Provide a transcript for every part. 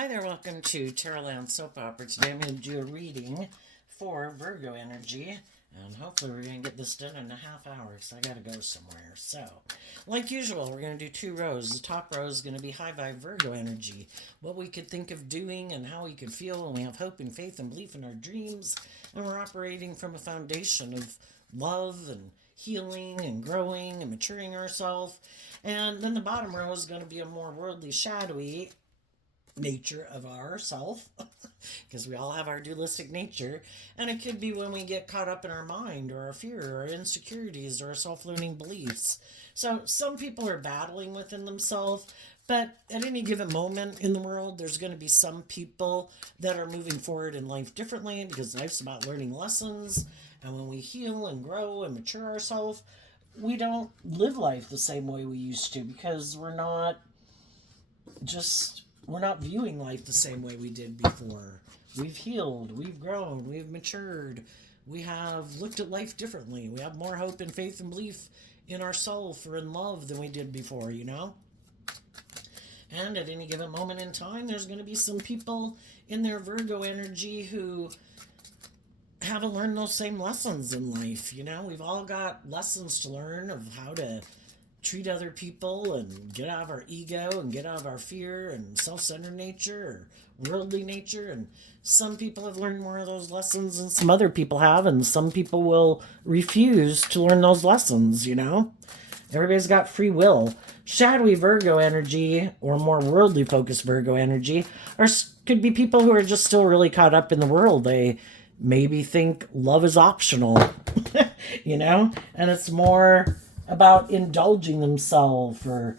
Hi there, welcome to Terraland Soap Opera. Today I'm going to do a reading for Virgo energy, and hopefully we're going to get this done in a half hour because I got to go somewhere. So, like usual, we're going to do two rows. The top row is going to be high vibe Virgo energy, what we could think of doing and how we could feel when we have hope and faith and belief in our dreams, and we're operating from a foundation of love and healing and growing and maturing ourselves. And then the bottom row is going to be a more worldly, shadowy nature of ourself because we all have our dualistic nature, and it could be when we get caught up in our mind or our fear or our insecurities or our self-limiting beliefs. So some people are battling within themselves, but at any given moment in the world there's going to be some people that are moving forward in life differently because life's about learning lessons, and when we heal and grow and mature ourselves, we don't live life the same way we used to because we're not viewing life the same way we did before. We've healed, we've grown, we've matured, we have looked at life differently. We have more hope and faith and belief in ourselves or in love than we did before, you know? And at any given moment in time, there's going to be some people in their Virgo energy who haven't learned those same lessons in life, you know? We've all got lessons to learn of how to treat other people and get out of our ego and get out of our fear and self-centered nature or worldly nature. And some people have learned more of those lessons than some other people have, and some people will refuse to learn those lessons, you know? Everybody's got free will. Shadowy Virgo energy, or more worldly focused Virgo energy, could be people who are just still really caught up in the world. They maybe think love is optional, you know? And it's more about indulging themselves or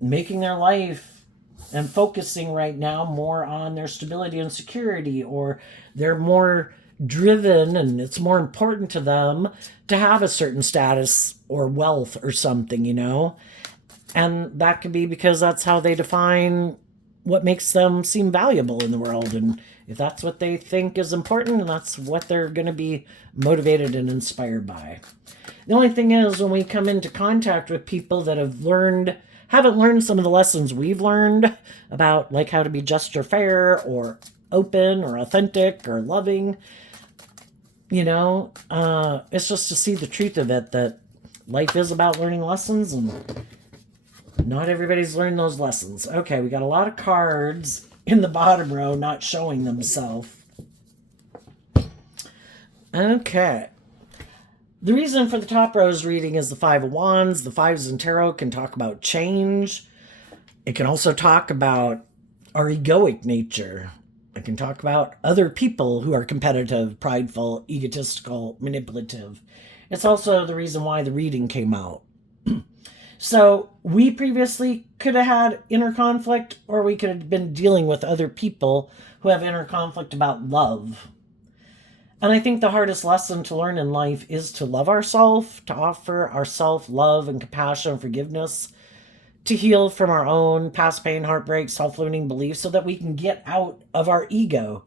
making their life and focusing right now more on their stability and security, or they're more driven and it's more important to them to have a certain status or wealth or something, you know? And that could be because that's how they define what makes them seem valuable in the world. And if that's what they think is important, and that's what they're going to be motivated and inspired by. The only thing is, when we come into contact with people that haven't learned some of the lessons we've learned about, like how to be just or fair or open or authentic or loving, you know, it's just to see the truth of it, that life is about learning lessons, and not everybody's learned those lessons. Okay, we got a lot of cards in the bottom row not showing themselves. Okay. The reason for the top row's reading is the Five of Wands. The Fives in Tarot can talk about change. It can also talk about our egoic nature. It can talk about other people who are competitive, prideful, egotistical, manipulative. It's also the reason why the reading came out. So we previously could have had inner conflict, or we could have been dealing with other people who have inner conflict about love. And I think the hardest lesson to learn in life is to love ourselves, to offer ourselves love and compassion and forgiveness, to heal from our own past pain, heartbreak, self-limiting beliefs so that we can get out of our ego.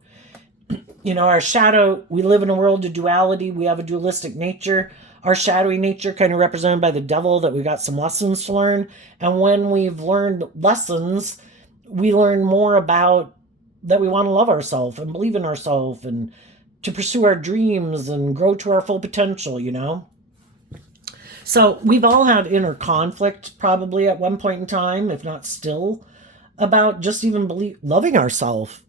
You know, our shadow, we live in a world of duality. We have a dualistic nature. Our shadowy nature kind of represented by the devil, that we got some lessons to learn. And when we've learned lessons, we learn more about that we want to love ourselves and believe in ourselves and to pursue our dreams and grow to our full potential, you know? So we've all had inner conflict probably at one point in time, if not still, about just even loving ourselves.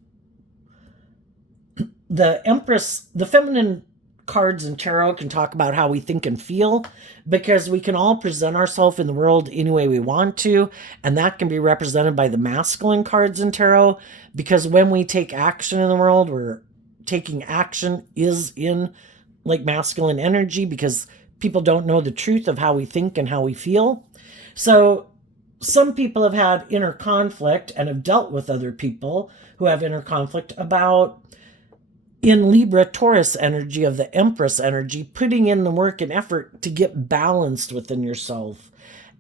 The Empress, the feminine cards in tarot can talk about how we think and feel, because we can all present ourselves in the world any way we want to, and that can be represented by the masculine cards in tarot, because when we take action in the world, we're taking action is in like masculine energy, because people don't know the truth of how we think and how we feel. So some people have had inner conflict and have dealt with other people who have inner conflict about, in Libra Taurus energy of the Empress energy, putting in the work and effort to get balanced within yourself.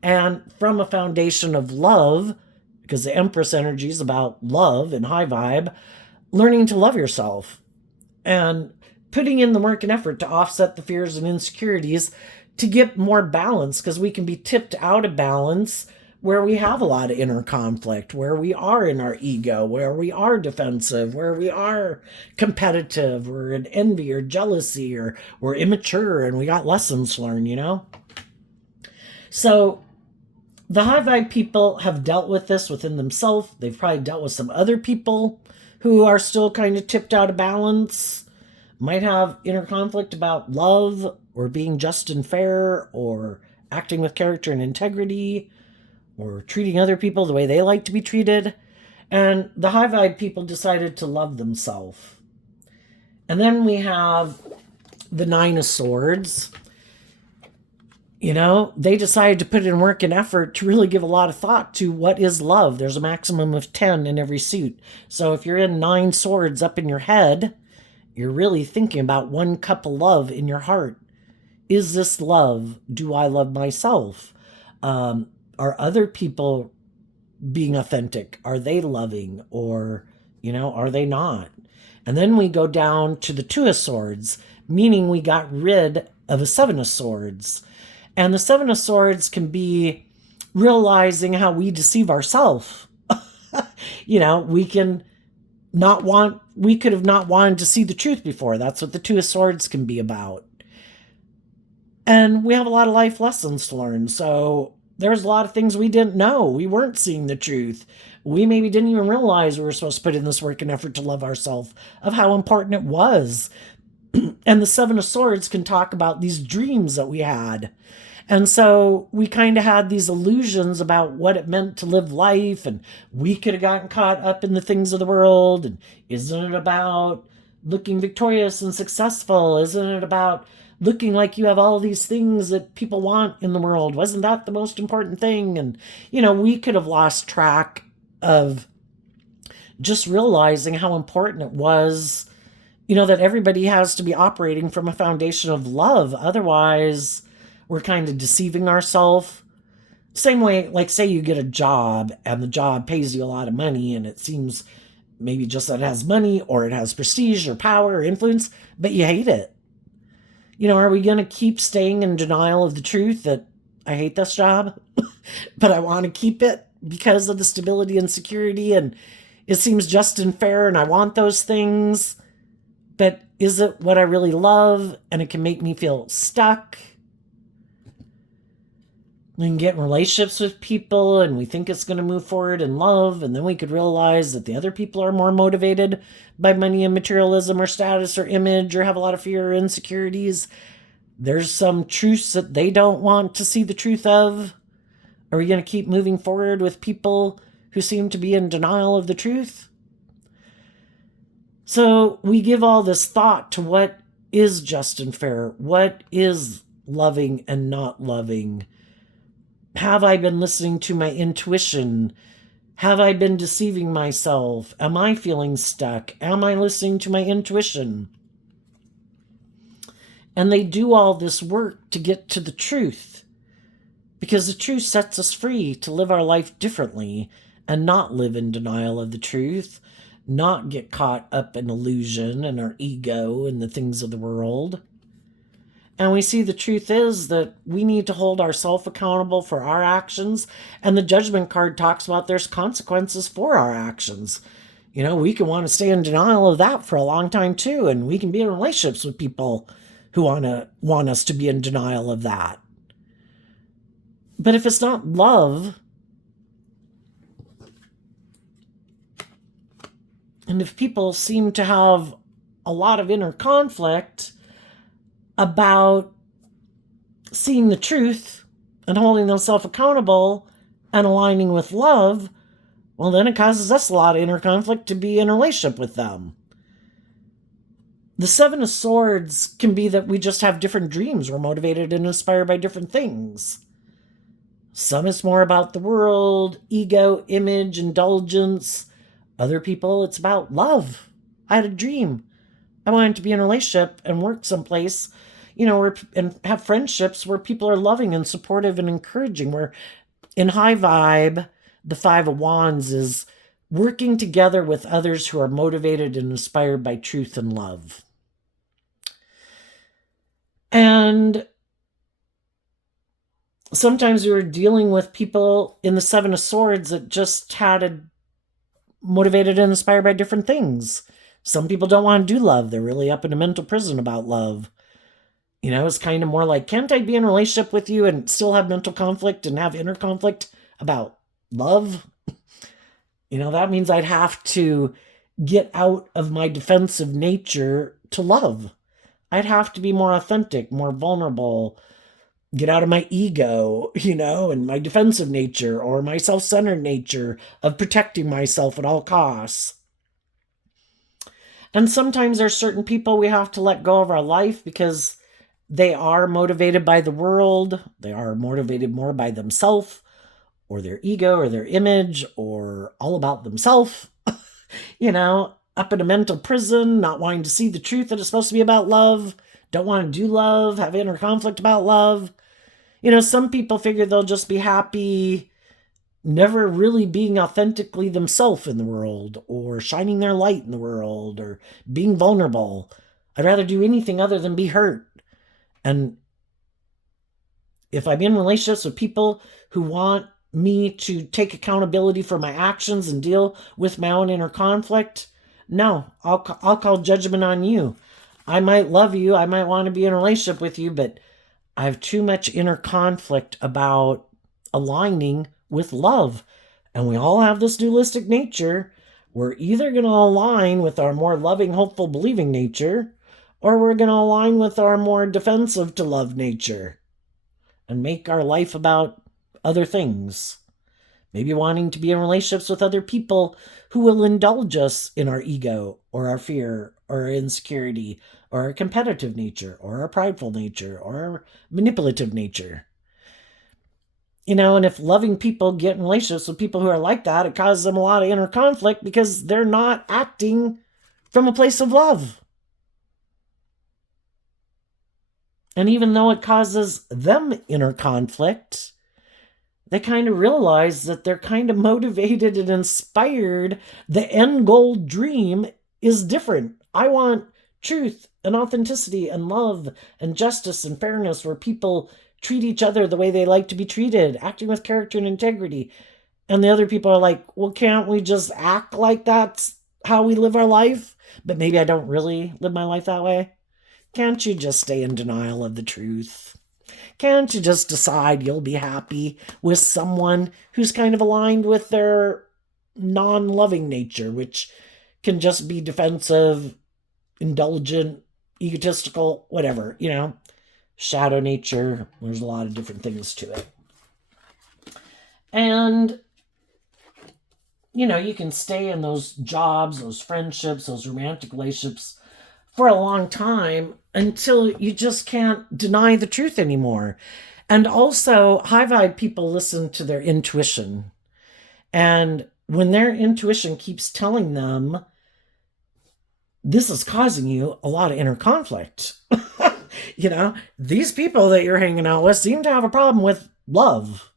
And from a foundation of love, because the Empress energy is about love and high vibe, learning to love yourself and putting in the work and effort to offset the fears and insecurities to get more balance, because we can be tipped out of balance where we have a lot of inner conflict, where we are in our ego, where we are defensive, where we are competitive, we're in envy or jealousy, or we're immature and we got lessons to learn, you know? So the high vibe people have dealt with this within themselves. They've probably dealt with some other people who are still kind of tipped out of balance, might have inner conflict about love or being just and fair or acting with character and integrity or treating other people the way they like to be treated. And the high vibe people decided to love themselves. And then we have the Nine of Swords. You know, they decided to put in work and effort to really give a lot of thought to what is love. There's a maximum of 10 in every suit. So if you're in 9 swords up in your head, you're really thinking about one cup of love in your heart. Is this love? Do I love myself? Are other people being authentic? Are they loving? Or, you know, are they not? And then we go down to the Two of Swords, meaning we got rid of a Seven of Swords. And the Seven of Swords can be realizing how we deceive ourselves. You know, we could have not wanted to see the truth before. That's what the Two of Swords can be about. And we have a lot of life lessons to learn. So there's a lot of things we didn't know. We weren't seeing the truth. We maybe didn't even realize we were supposed to put in this work and effort to love ourselves, of how important it was. And the Seven of Swords can talk about these dreams that we had. And so we kind of had these illusions about what it meant to live life, and we could have gotten caught up in the things of the world. And isn't it about looking victorious and successful? Isn't it about looking like you have all these things that people want in the world? Wasn't that the most important thing? And, you know, we could have lost track of just realizing how important it was, you know, that everybody has to be operating from a foundation of love. Otherwise, we're kind of deceiving ourselves. Same way, like say you get a job and the job pays you a lot of money and it seems maybe just that it has money or it has prestige or power or influence, but you hate it. You know, are we going to keep staying in denial of the truth that I hate this job, but I want to keep it because of the stability and security, and it seems just and fair and I want those things, but is it what I really love? And it can make me feel stuck. We can get in relationships with people and we think it's going to move forward in love, and then we could realize that the other people are more motivated by money and materialism or status or image, or have a lot of fear or insecurities. There's some truths that they don't want to see the truth of. Are we going to keep moving forward with people who seem to be in denial of the truth? So we give all this thought to what is just and fair, what is loving and not loving. Have I been listening to my intuition? Have I been deceiving myself? Am I feeling stuck? Am I listening to my intuition? And they do all this work to get to the truth, because the truth sets us free to live our life differently and not live in denial of the truth, not get caught up in illusion and our ego and the things of the world. And we see the truth is that we need to hold ourselves accountable for our actions. And the judgment card talks about there's consequences for our actions. You know, we can want to stay in denial of that for a long time too. And we can be in relationships with people who want us to be in denial of that. But if it's not love, and if people seem to have a lot of inner conflict about seeing the truth and holding themselves accountable and aligning with love, well, then it causes us a lot of inner conflict to be in a relationship with them. The Seven of Swords can be that we just have different dreams. We're motivated and inspired by different things. Some it's more about the world, ego, image, indulgence. Other people, it's about love. I had a dream. I wanted to be in a relationship and work someplace, you know, and have friendships where people are loving and supportive and encouraging. Where in high vibe, the Five of Wands is working together with others who are motivated and inspired by truth and love. And Sometimes we were dealing with people in the Seven of Swords that just had a motivated and inspired by different things. Some people don't want to do love. They're really up in a mental prison about love. It's kind of more like, can't I be in a relationship with you and still have mental conflict and have inner conflict about love? That means I'd have to get out of my defensive nature to love. I'd have to be more authentic, more vulnerable, get out of my ego, and my defensive nature or my self centered nature of protecting myself at all costs. And sometimes there's certain people we have to let go of our life because they are motivated by the world, they are motivated more by themselves or their ego or their image or all about themselves, up in a mental prison, not wanting to see the truth that it's supposed to be about love, don't want to do love, have inner conflict about love. Some people figure they'll just be happy never really being authentically themselves in the world or shining their light in the world or being vulnerable. I'd rather do anything other than be hurt. And if I'm in relationships with people who want me to take accountability for my actions and deal with my own inner conflict, no, I'll call judgment on you. I might love you, I might want to be in a relationship with you, but I have too much inner conflict about aligning with love. And we all have this dualistic nature. We're either going to align with our more loving, hopeful, believing nature, or we're going to align with our more defensive to love nature and make our life about other things. Maybe wanting to be in relationships with other people who will indulge us in our ego or our fear or our insecurity or our competitive nature or our prideful nature or our manipulative nature. And if loving people get in relationships with people who are like that, it causes them a lot of inner conflict because they're not acting from a place of love. And even though it causes them inner conflict, they kind of realize that they're kind of motivated and inspired. The end goal dream is different. I want truth and authenticity and love and justice and fairness where people treat each other the way they like to be treated, acting with character and integrity. And the other people are like, well, can't we just act like that's how we live our life? But maybe I don't really live my life that way. Can't you just stay in denial of the truth? Can't you just decide you'll be happy with someone who's kind of aligned with their non-loving nature, which can just be defensive, indulgent, egotistical, whatever, shadow nature. There's a lot of different things to it. And, you can stay in those jobs, those friendships, those romantic relationships for a long time until you just can't deny the truth anymore. And also, high vibe people listen to their intuition. And when their intuition keeps telling them, this is causing you a lot of inner conflict. These people that you're hanging out with seem to have a problem with love.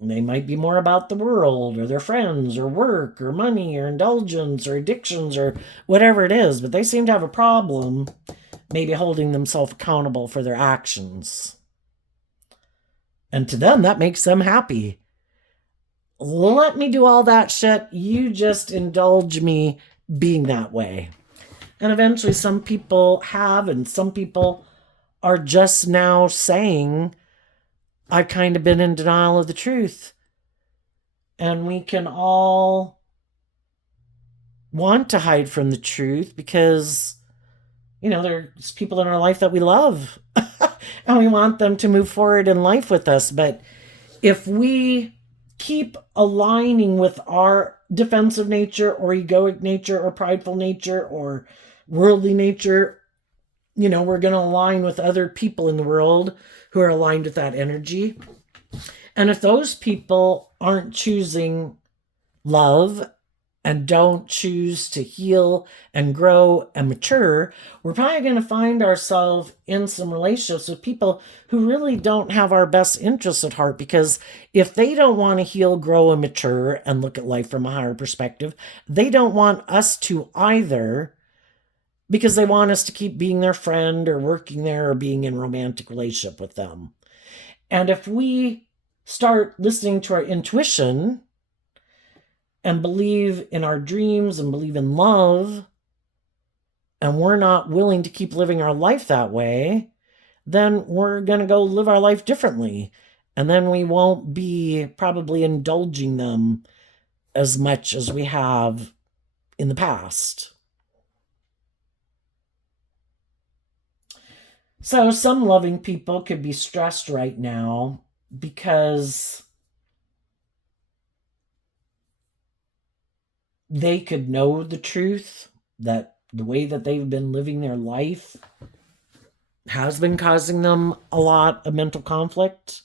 And they might be more about the world or their friends or work or money or indulgence or addictions or whatever it is, but they seem to have a problem maybe holding themselves accountable for their actions. And to them, that makes them happy. Let me do all that shit. You just indulge me being that way. And eventually some people have, and some people are just now saying, I've kind of been in denial of the truth. And we can all want to hide from the truth because, there's people in our life that we love. And we want them to move forward in life with us. But if we keep aligning with our defensive nature or egoic nature or prideful nature or worldly nature, we're going to align with other people in the world who are aligned with that energy. And if those people aren't choosing love and don't choose to heal and grow and mature, we're probably going to find ourselves in some relationships with people who really don't have our best interests at heart, because if they don't want to heal, grow, and mature and look at life from a higher perspective, they don't want us to either. because they want us to keep being their friend or working there or being in a romantic relationship with them. And if we start listening to our intuition and believe in our dreams and believe in love, and we're not willing to keep living our life that way, then we're going to go live our life differently. And then we won't be probably indulging them as much as we have in the past. So some loving people could be stressed right now because they could know the truth that the way that they've been living their life has been causing them a lot of mental conflict,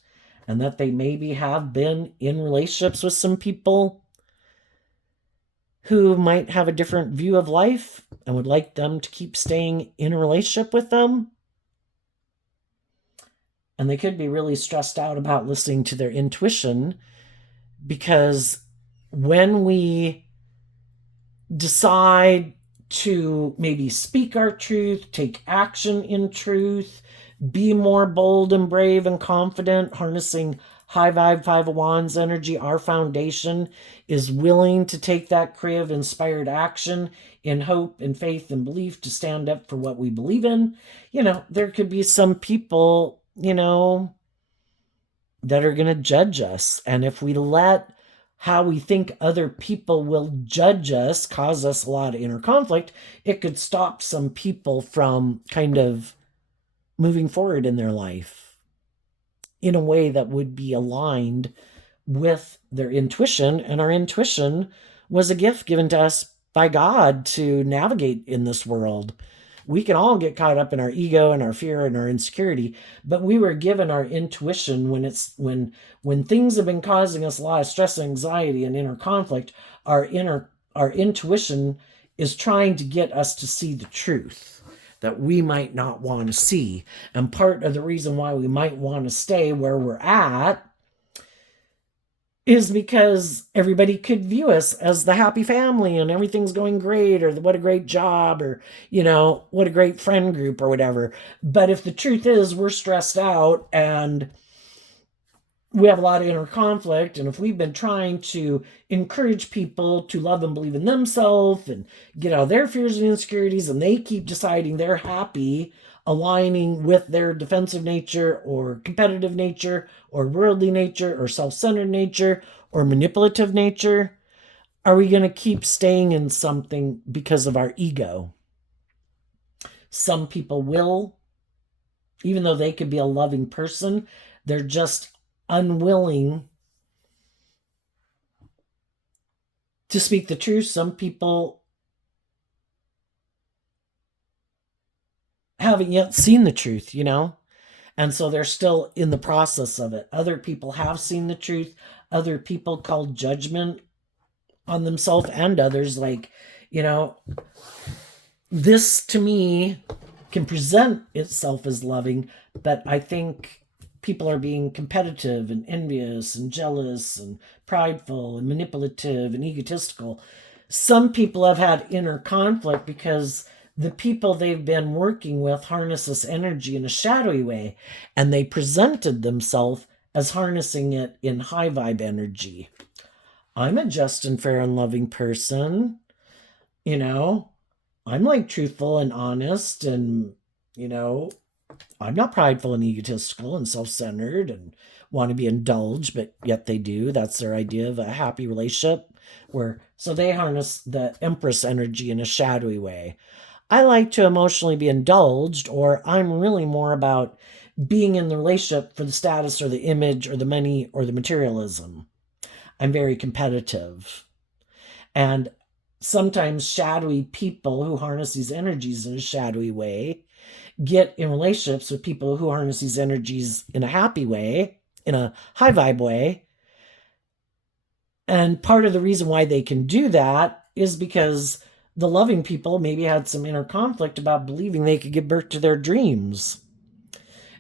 and that they maybe have been in relationships with some people who might have a different view of life and would like them to keep staying in a relationship with them. And they could be really stressed out about listening to their intuition, because when we decide to maybe speak our truth, take action in truth, be more bold and brave and confident, harnessing high vibe Five of Wands energy, our foundation is willing to take that creative inspired action in hope and faith and belief to stand up for what we believe in. There could be some people, that are going to judge us. And if we let how we think other people will judge us cause us a lot of inner conflict, it could stop some people from kind of moving forward in their life in a way that would be aligned with their intuition. And our intuition was a gift given to us by God to navigate in this world. We can all get caught up in our ego and our fear and our insecurity, but we were given our intuition when things have been causing us a lot of stress, anxiety, and inner conflict. Our intuition is trying to get us to see the truth that we might not want to see. And part of the reason why we might want to stay where we're at is because everybody could view us as the happy family and everything's going great, or what a great job, or, what a great friend group or whatever. But if the truth is we're stressed out and we have a lot of inner conflict, and if we've been trying to encourage people to love and believe in themselves and get out of their fears and insecurities, and they keep deciding they're happy aligning with their defensive nature or competitive nature or worldly nature or self-centered nature or manipulative nature, are we going to keep staying in something because of our ego? Some people will, even though they could be a loving person, they're just unwilling to speak the truth. Some people haven't yet seen the truth, and so they're still in the process of it. Other people have seen the truth. Other people call judgment on themselves and others, like, this to me can present itself as loving, but I think people are being competitive and envious and jealous and prideful and manipulative and egotistical. Some people have had inner conflict because the people they've been working with harness this energy in a shadowy way, and they presented themselves as harnessing it in high vibe energy. I'm a just and fair and loving person. I'm like truthful and honest, and, I'm not prideful and egotistical and self-centered and want to be indulged, but yet they do. That's their idea of a happy relationship. So they harness the Empress energy in a shadowy way. I like to emotionally be indulged, or I'm really more about being in the relationship for the status or the image or the money or the materialism. I'm very competitive. And sometimes shadowy people who harness these energies in a shadowy way get in relationships with people who harness these energies in a happy way, in a high vibe way. And part of the reason why they can do that is because the loving people maybe had some inner conflict about believing they could give birth to their dreams.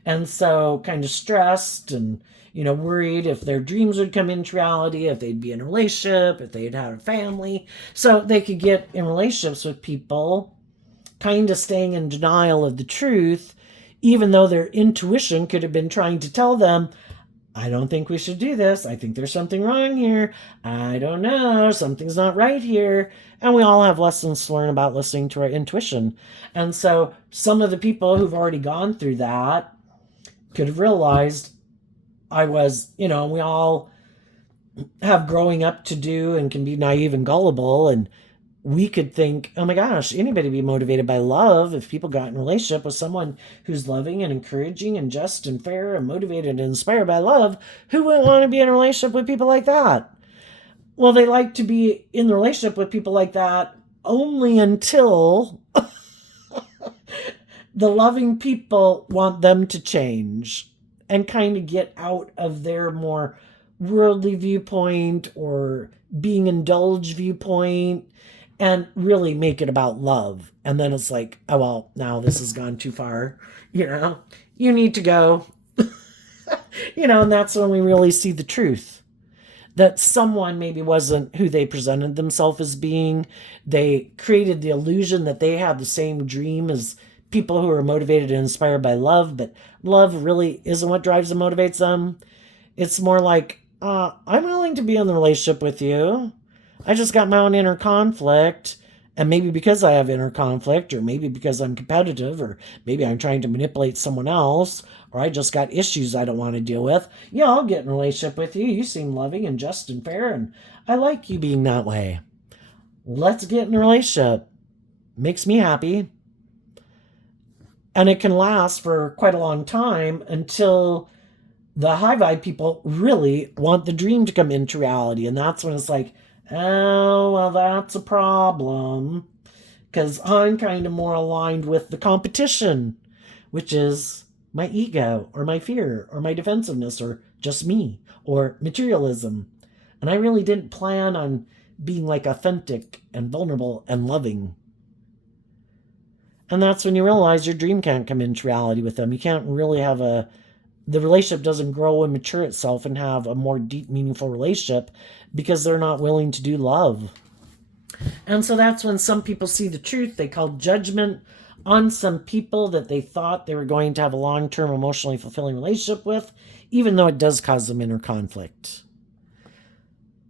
And so kind of stressed and, worried if their dreams would come into reality, if they'd be in a relationship, if they'd had a family. So they could get in relationships with people kind of staying in denial of the truth, even though their intuition could have been trying to tell them, I don't think we should do this. I think there's something wrong here. I don't know. Something's not right here. And we all have lessons to learn about listening to our intuition. And so some of the people who've already gone through that could have realized I was, we all have growing up to do and can be naive and gullible. And we could think, oh my gosh, anybody be motivated by love if people got in a relationship with someone who's loving and encouraging and just and fair and motivated and inspired by love. Who wouldn't want to be in a relationship with people like that? Well, they like to be in the relationship with people like that only until the loving people want them to change and kind of get out of their more worldly viewpoint or being indulged viewpoint and really make it about love. And then it's like, oh, well, now this has gone too far. You need to go. And that's when we really see the truth. That someone maybe wasn't who they presented themselves as being. They created the illusion that they had the same dream as people who are motivated and inspired by love, but love really isn't what drives and motivates them. It's more like, I'm willing to be in the relationship with you. I just got my own inner conflict. And maybe because I have inner conflict, or maybe because I'm competitive, or maybe I'm trying to manipulate someone else, or I just got issues I don't want to deal with. Yeah, I'll get in a relationship with you. You seem loving and just and fair, and I like you being that way. Let's get in a relationship. Makes me happy. And it can last for quite a long time until the high vibe people really want the dream to come into reality. And that's when it's like, oh, well, that's a problem. Because I'm kind of more aligned with the competition, which is my ego or my fear or my defensiveness or just me or materialism. And I really didn't plan on being like authentic and vulnerable and loving. And that's when you realize your dream can't come into reality with them. You can't really have the relationship doesn't grow and mature itself and have a more deep, meaningful relationship because they're not willing to do love. And so that's when some people see the truth. They call judgment on some people that they thought they were going to have a long-term, emotionally fulfilling relationship with, even though it does cause them inner conflict.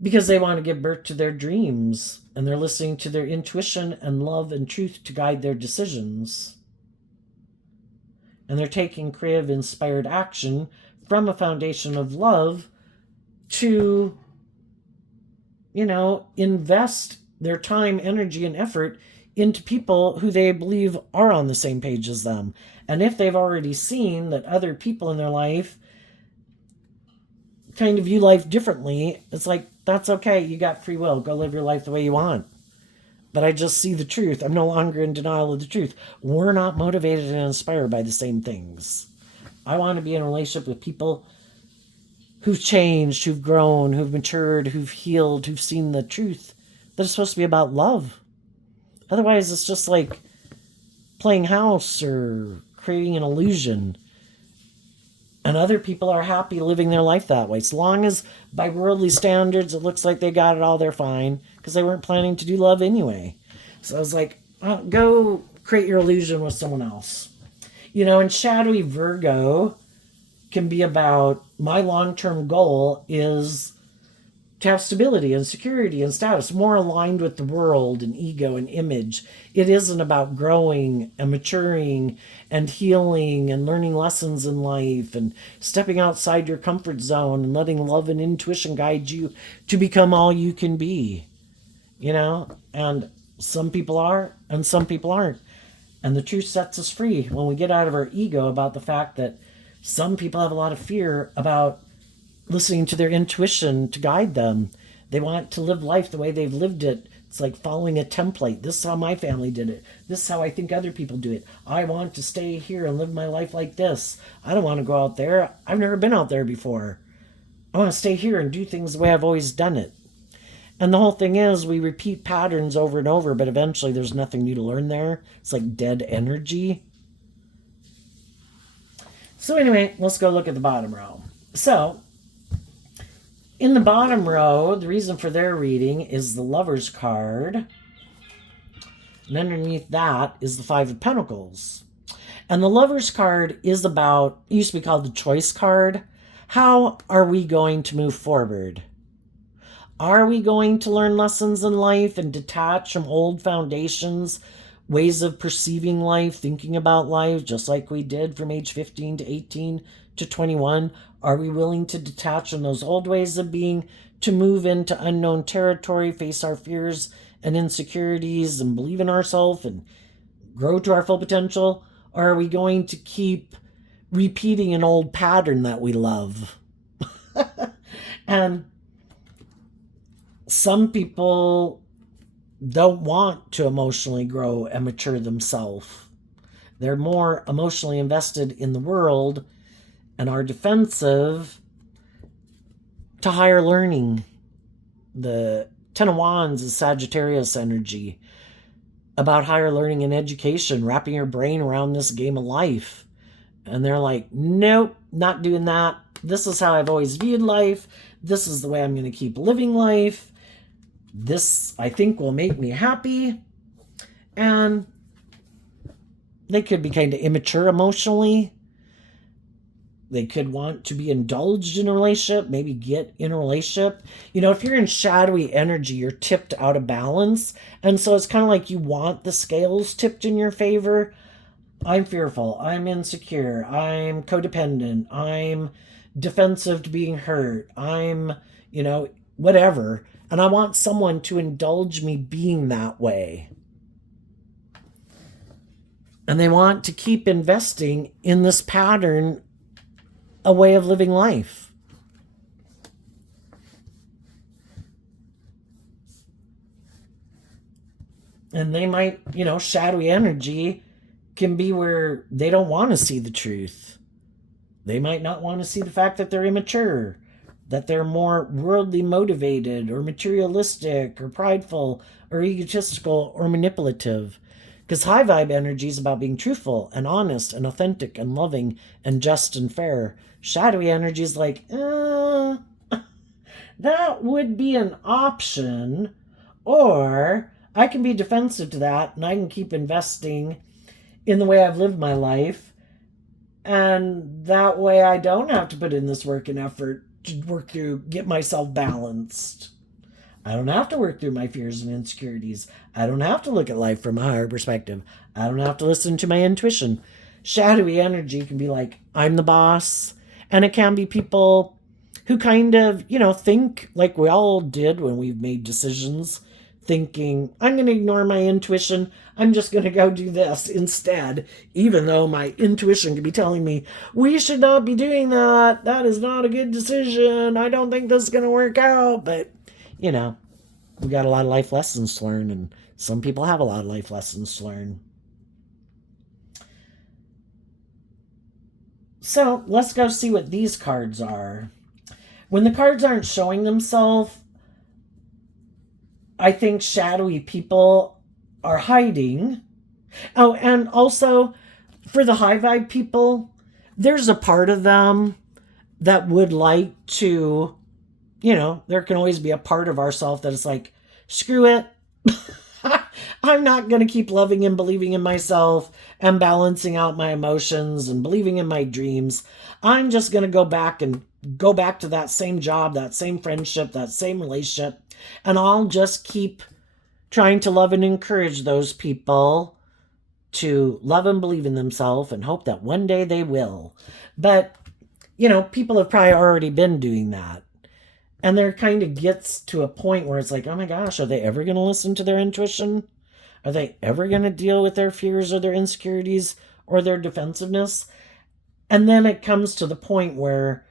Because they want to give birth to their dreams, and they're listening to their intuition and love and truth to guide their decisions. And they're taking creative, inspired action from a foundation of love to, invest their time, energy, and effort into people who they believe are on the same page as them. And if they've already seen that other people in their life kind of view life differently, it's like, that's okay. You got free will. Go live your life the way you want. But I just see the truth. I'm no longer in denial of the truth. We're not motivated and inspired by the same things. I want to be in a relationship with people who've changed, who've grown, who've matured, who've healed, who've seen the truth that is supposed to be about love. Otherwise, it's just like playing house or creating an illusion. And other people are happy living their life that way. As long as by worldly standards, it looks like they got it all, they're fine. Because they weren't planning to do love anyway. So I was like, go create your illusion with someone else. And shadowy Virgo can be about, my long-term goal is to have stability and security and status, more aligned with the world and ego and image. It isn't about growing and maturing and healing and learning lessons in life and stepping outside your comfort zone and letting love and intuition guide you to become all you can be. And some people are and some people aren't. And the truth sets us free when we get out of our ego about the fact that some people have a lot of fear about listening to their intuition to guide them. They want to live life the way they've lived it. It's like following a template. This is how my family did it. This is how I think other people do it. I want to stay here and live my life like this. I don't want to go out there. I've never been out there before. I want to stay here and do things the way I've always done it. And the whole thing is we repeat patterns over and over, but eventually there's nothing new to learn there. It's like dead energy. So anyway, let's go look at the bottom row. So in the bottom row, the reason for their reading is the Lover's card. And underneath that is the Five of Pentacles. And the Lover's card is about, it used to be called the Choice card. How are we going to move forward? Are we going to learn lessons in life and detach from old foundations, ways of perceiving life, thinking about life, just like we did from age 15 to 18 to 21? Are we willing to detach from those old ways of being to move into unknown territory, face our fears and insecurities, and believe in ourselves and grow to our full potential? Or are we going to keep repeating an old pattern that we love? And some people don't want to emotionally grow and mature themselves. They're more emotionally invested in the world and are defensive to higher learning. The Ten of Wands is Sagittarius energy, about higher learning and education, wrapping your brain around this game of life. And they're like, nope, not doing that. This is how I've always viewed life. This is the way I'm going to keep living life. This, I think, will make me happy. And they could be kind of immature emotionally. They could want to be indulged in a relationship, maybe get in a relationship. You know, if you're in shadowy energy, you're tipped out of balance. And so it's kind of like you want the scales tipped in your favor. I'm fearful. I'm insecure. I'm codependent. I'm defensive to being hurt. I'm, whatever. And I want someone to indulge me being that way. And they want to keep investing in this pattern, a way of living life. And they might, shadowy energy can be where they don't want to see the truth. They might not want to see the fact that they're immature, that they're more worldly motivated or materialistic or prideful or egotistical or manipulative. Because high vibe energy is about being truthful and honest and authentic and loving and just and fair. Shadowy energy is like, that would be an option. Or I can be defensive to that and I can keep investing in the way I've lived my life. And that way I don't have to put in this work and effort to work through, get myself balanced. I don't have to work through my fears and insecurities. I don't have to look at life from a higher perspective. I don't have to listen to my intuition. Shadowy energy can be like, I'm the boss. And it can be people who kind of, think like we all did when we've made decisions, thinking, I'm going to ignore my intuition. I'm just going to go do this instead, even though my intuition could be telling me, we should not be doing that. That is not a good decision. I don't think this is going to work out. But, we got a lot of life lessons to learn, and some people have a lot of life lessons to learn. So let's go see what these cards are. When the cards aren't showing themselves, I think shadowy people are hiding. Oh, and also for the high vibe people, there's a part of them that would like to, there can always be a part of ourselves that is like, screw it. I'm not going to keep loving and believing in myself and balancing out my emotions and believing in my dreams. I'm just going to go back to that same job, that same friendship, that same relationship. And I'll just keep trying to love and encourage those people to love and believe in themselves and hope that one day they will. But, people have probably already been doing that. And there kind of gets to a point where it's like, oh my gosh, are they ever going to listen to their intuition? Are they ever going to deal with their fears or their insecurities or their defensiveness? And then it comes to the point where,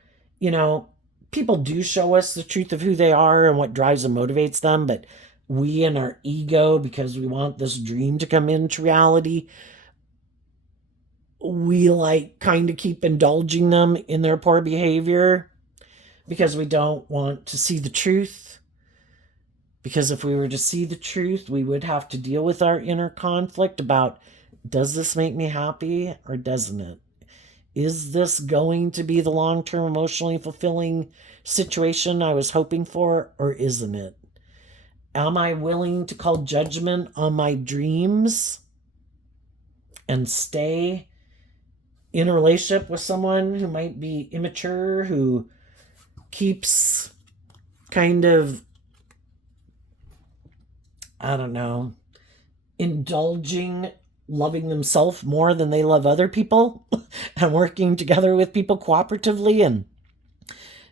people do show us the truth of who they are and what drives and motivates them, but we in our ego, because we want this dream to come into reality, we kind of keep indulging them in their poor behavior because we don't want to see the truth. Because if we were to see the truth, we would have to deal with our inner conflict about, does this make me happy or doesn't it? Is this going to be the long-term emotionally fulfilling situation I was hoping for, or isn't it? Am I willing to call judgment on my dreams and stay in a relationship with someone who might be immature, who keeps kind of, I don't know, indulging loving themselves more than they love other people and working together with people cooperatively, and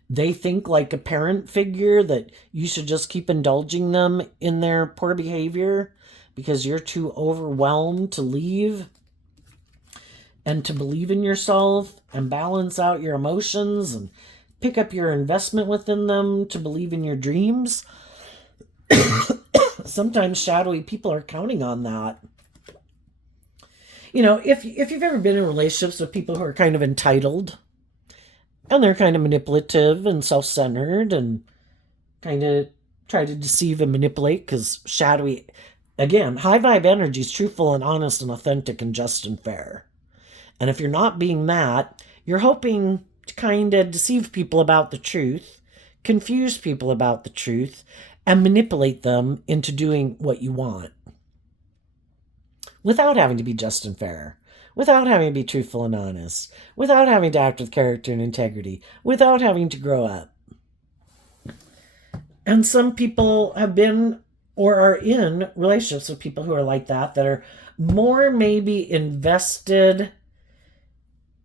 they think like a parent figure that you should just keep indulging them in their poor behavior because you're too overwhelmed to leave and to believe in yourself and balance out your emotions and pick up your investment within them to believe in your dreams. Sometimes shadowy people are counting on that. If you've ever been in relationships with people who are kind of entitled and they're kind of manipulative and self-centered and kind of try to deceive and manipulate, because shadowy, again, high vibe energy is truthful and honest and authentic and just and fair. And if you're not being that, you're hoping to kind of deceive people about the truth, confuse people about the truth, and manipulate them into doing what you want without having to be just and fair, without having to be truthful and honest, without having to act with character and integrity, without having to grow up. And some people have been or are in relationships with people who are like that are more maybe invested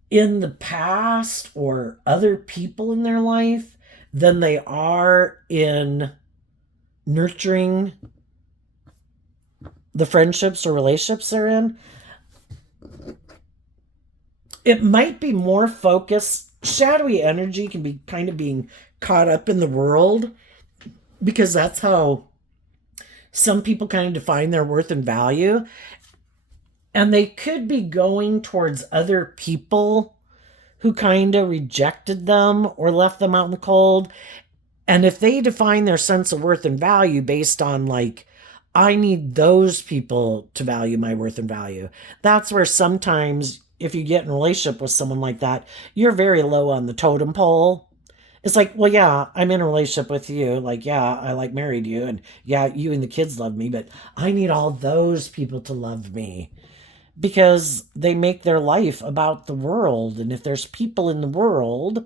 in the past or other people in their life than they are in nurturing the friendships or relationships they're in. It might be more focused. Shadowy energy can be kind of being caught up in the world because that's how some people kind of define their worth and value. And they could be going towards other people who kind of rejected them or left them out in the cold. And if they define their sense of worth and value based on like, I need those people to value my worth and value, that's where sometimes if you get in a relationship with someone like that, you're very low on the totem pole. It's like, well, yeah, I'm in a relationship with you. Like, yeah, I like married you. And yeah, you and the kids love me. But I need all those people to love me because they make their life about the world. And if there's people in the world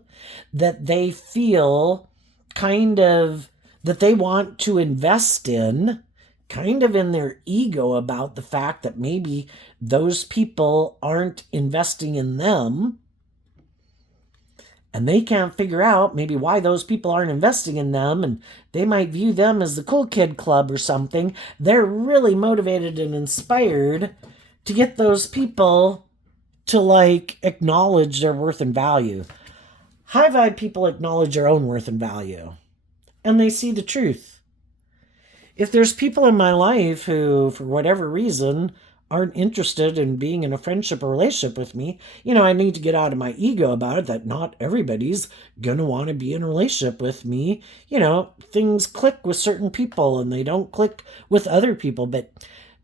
that they feel kind of that they want to invest in, kind of in their ego about the fact that maybe those people aren't investing in them, and they can't figure out maybe why those people aren't investing in them, and they might view them as the cool kid club or something, they're really motivated and inspired to get those people to like acknowledge their worth and value. High vibe people acknowledge their own worth and value, and they see the truth. If there's people in my life who, for whatever reason, aren't interested in being in a friendship or relationship with me, I need to get out of my ego about it, that not everybody's gonna want to be in a relationship with me. Things click with certain people and they don't click with other people. But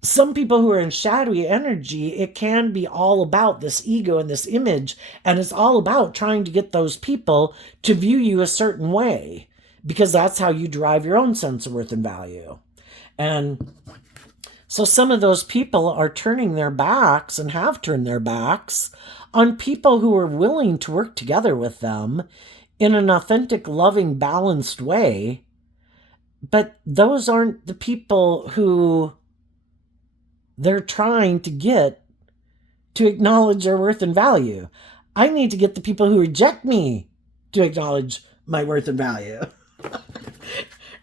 some people who are in shadowy energy, it can be all about this ego and this image, and it's all about trying to get those people to view you a certain way because that's how you derive your own sense of worth and value. And so some of those people are turning their backs and have turned their backs on people who are willing to work together with them in an authentic, loving, balanced way. But those aren't the people who they're trying to get to acknowledge their worth and value. I need to get the people who reject me to acknowledge my worth and value.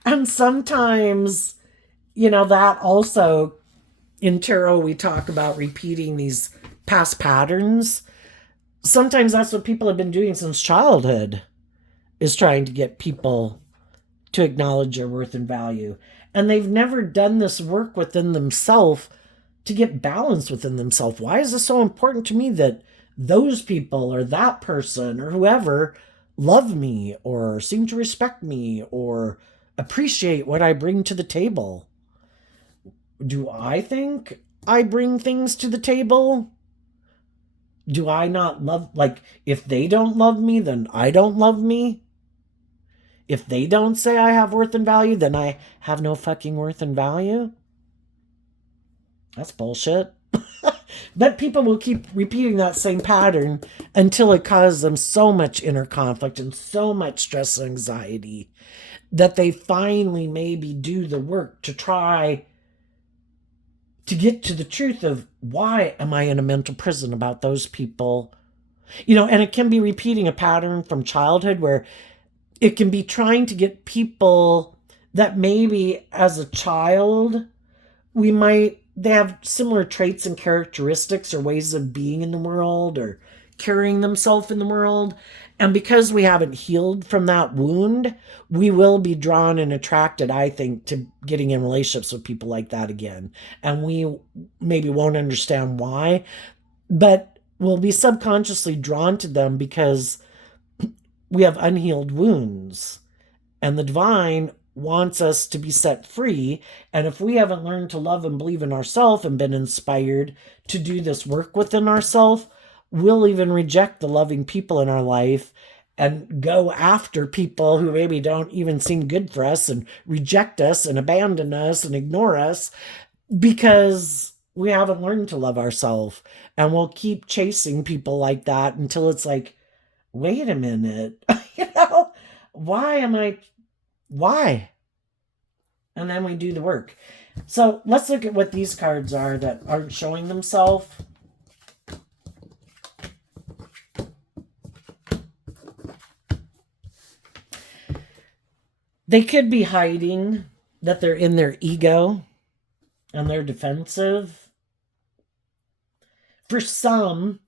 And sometimes, that also, in tarot, we talk about repeating these past patterns. Sometimes that's what people have been doing since childhood, is trying to get people to acknowledge their worth and value. And they've never done this work within themselves to get balance within themselves. Why is this so important to me that those people or that person or whoever love me or seem to respect me or appreciate what I bring to the table? Do I think I bring things to the table? Do I not love, like, if they don't love me, then I don't love me? If they don't say I have worth and value, then I have no fucking worth and value. That's bullshit. But people will keep repeating that same pattern until it causes them so much inner conflict and so much stress and anxiety that they finally maybe do the work to try to get to the truth of, why am I in a mental prison about those people? And it can be repeating a pattern from childhood where it can be trying to get people that maybe as a child they have similar traits and characteristics or ways of being in the world or carrying themselves in the world. And because we haven't healed from that wound, we will be drawn and attracted, I think, to getting in relationships with people like that again. And we maybe won't understand why, but we'll be subconsciously drawn to them because we have unhealed wounds. And the divine wants us to be set free. And if we haven't learned to love and believe in ourselves and been inspired to do this work within ourselves, we'll even reject the loving people in our life and go after people who maybe don't even seem good for us and reject us and abandon us and ignore us because we haven't learned to love ourselves. And we'll keep chasing people like that until it's like, wait a minute, why? And then we do the work. So let's look at what these cards are that aren't showing themselves. They could be hiding that they're in their ego and they're defensive. For some,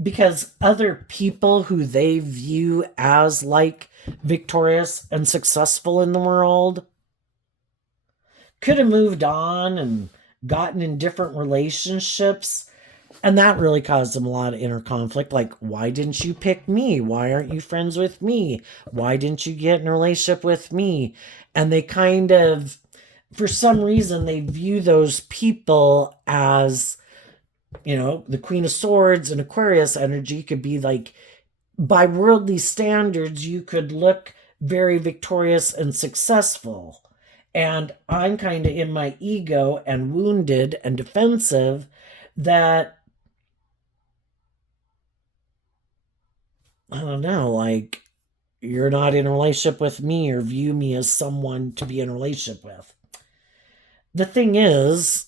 because other people who they view as like victorious and successful in the world could have moved on and gotten in different relationships, and that really caused them a lot of inner conflict. Like, why didn't you pick me? Why aren't you friends with me? Why didn't you get in a relationship with me? And they kind of, for some reason, they view those people as, the Queen of Swords and Aquarius energy could be like, by worldly standards, you could look very victorious and successful. And I'm kind of in my ego and wounded and defensive that, I don't know, like, you're not in a relationship with me or view me as someone to be in a relationship with. The thing is,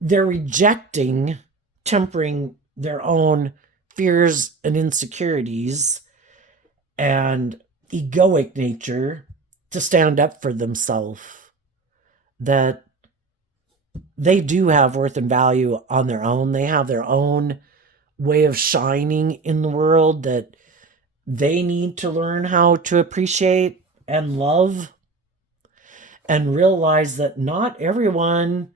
they're rejecting, tempering their own fears and insecurities and egoic nature to stand up for themselves, that they do have worth and value on their own. They have their own way of shining in the world that they need to learn how to appreciate and love, and realize that not everyone,